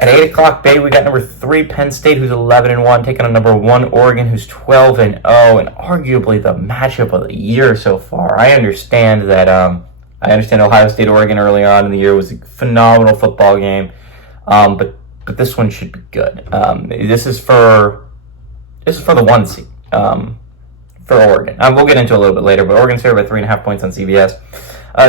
At 8 o'clock, baby, we got number 3 Penn State, who's 11-1, taking on number 1 Oregon, who's 12-0, and arguably the matchup of the year so far. I understand that. I understand Ohio State Oregon early on in the year was a phenomenal football game, but this one should be good. This is for the 1 seed for Oregon. We'll get into it a little bit later, but Oregon's favored by 3.5 points on CBS.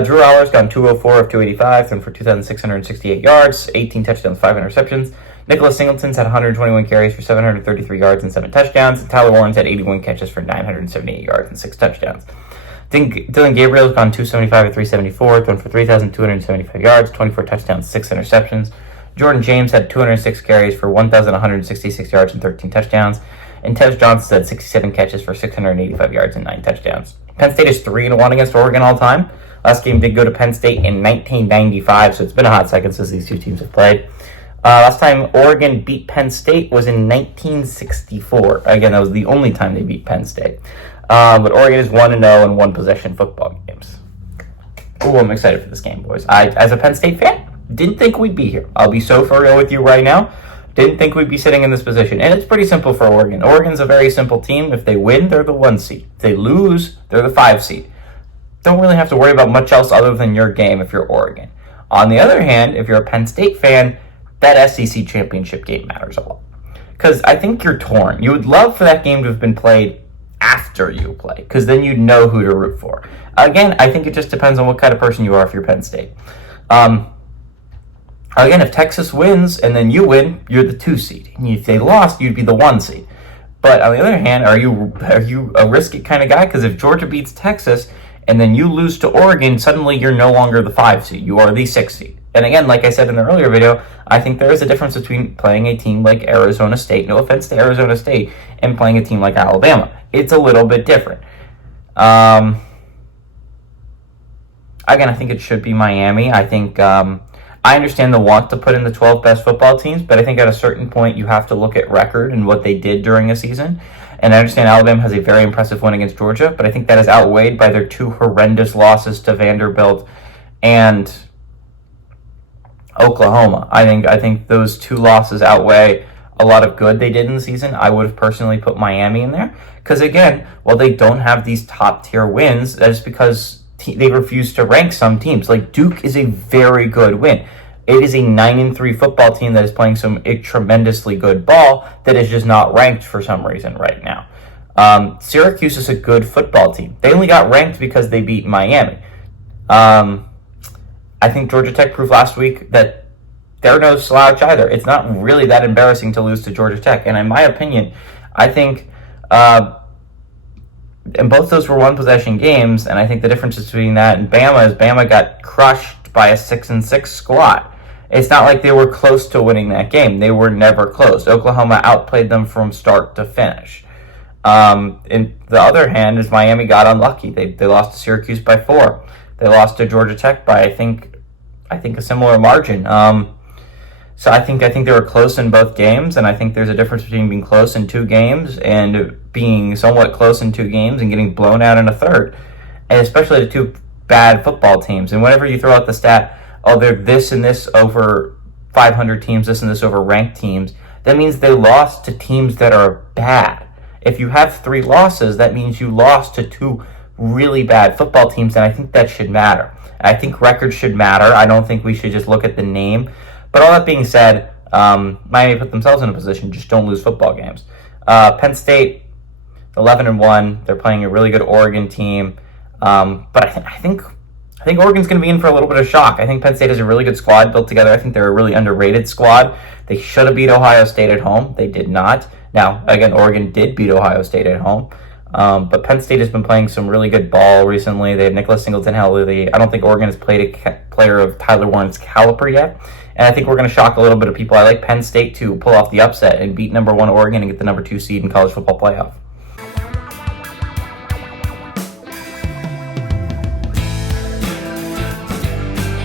Drew Aller's gone 204 of 285, thrown for 2,668 yards, 18 touchdowns, 5 interceptions. Nicholas Singleton's had 121 carries for 733 yards and 7 touchdowns. And Tyler Warren's had 81 catches for 978 yards and 6 touchdowns. Dylan Gabriel's gone 275 of 374, thrown for 3,275 yards, 24 touchdowns, 6 interceptions. Jordan James had 206 carries for 1,166 yards and 13 touchdowns. And Tez Johnson had 67 catches for 685 yards and 9 touchdowns. Penn State is 3-1 against Oregon all time. Last game did go to Penn State in 1995, so it's been a hot second since these two teams have played. Last time Oregon beat Penn State was in 1964. Again, that was the only time they beat Penn State. But Oregon is 1-0 in one-possession football games. Ooh, I'm excited for this game, boys. I, as a Penn State fan, didn't think we'd be here. I'll be so for real with you right now. Didn't think we'd be sitting in this position. And it's pretty simple for Oregon. Oregon's a very simple team. If they win, they're the 1 seed. If they lose, they're the 5 seed. Don't really have to worry about much else other than your game if you're Oregon. On the other hand, if you're a Penn State fan, that SEC championship game matters a lot. Because I think you're torn. You would love for that game to have been played after you play, because then you'd know who to root for. Again, I think it just depends on what kind of person you are if you're Penn State. Again, if Texas wins and then you win, you're the 2 seed. And if they lost, you'd be the 1 seed. But on the other hand, are you a risk it kind of guy? Because if Georgia beats Texas and then you lose to Oregon, suddenly you're no longer the 5 seed. You are the 6 seed. And again, like I said in the earlier video, I think there is a difference between playing a team like Arizona State, no offense to Arizona State, and playing a team like Alabama. It's a little bit different. Again, I think it should be Miami. I think I understand the want to put in the 12 best football teams, but I think at a certain point you have to look at record and what they did during a season. And I understand Alabama has a very impressive win against Georgia, but I think that is outweighed by their 2 horrendous losses to Vanderbilt and Oklahoma. I think those 2 losses outweigh a lot of good they did in the season. I would have personally put Miami in there. Because again, while they don't have these top tier wins, that is because they refuse to rank some teams. Like Duke is a very good win. It is a 9-3 football team that is playing some tremendously good ball that is just not ranked for some reason right now. Syracuse is a good football team. They only got ranked because they beat Miami. I think Georgia Tech proved last week that they're no slouch either. It's not really that embarrassing to lose to Georgia Tech. And in my opinion, I think and both those were 1-possession games, and I think the difference between that and Bama is Bama got crushed by a 6-6 squad. It's not like they were close to winning that game. They were never close. Oklahoma outplayed them from start to finish. And the other hand is Miami got unlucky. They lost to Syracuse by 4. They lost to Georgia Tech by I think a similar margin. So I think they were close in both games, and I think there's a difference between being close in 2 games and being somewhat close in 2 games and getting blown out in a third, and especially to 2 bad football teams. And whenever you throw out the stat, oh, they're this and this over 500 teams, this and this over ranked teams, that means they lost to teams that are bad. If you have 3 losses, that means you lost to 2 really bad football teams, and I think that should matter. I think records should matter. I don't think we should just look at the name. But all that being said, Miami put themselves in a position, just don't lose football games. Penn State, 11-1. They're playing a really good Oregon team. But I think Oregon's going to be in for a little bit of shock. I think Penn State has a really good squad built together. I think they're a really underrated squad. They should have beat Ohio State at home. They did not. Now, again, Oregon did beat Ohio State at home. But Penn State has been playing some really good ball recently. They have Nicholas Singleton. I don't think Oregon has played a player of Tyler Warren's caliber yet. And I think we're going to shock a little bit of people. I like Penn State to pull off the upset and beat number 1 Oregon and get the number 2 seed in college football playoff.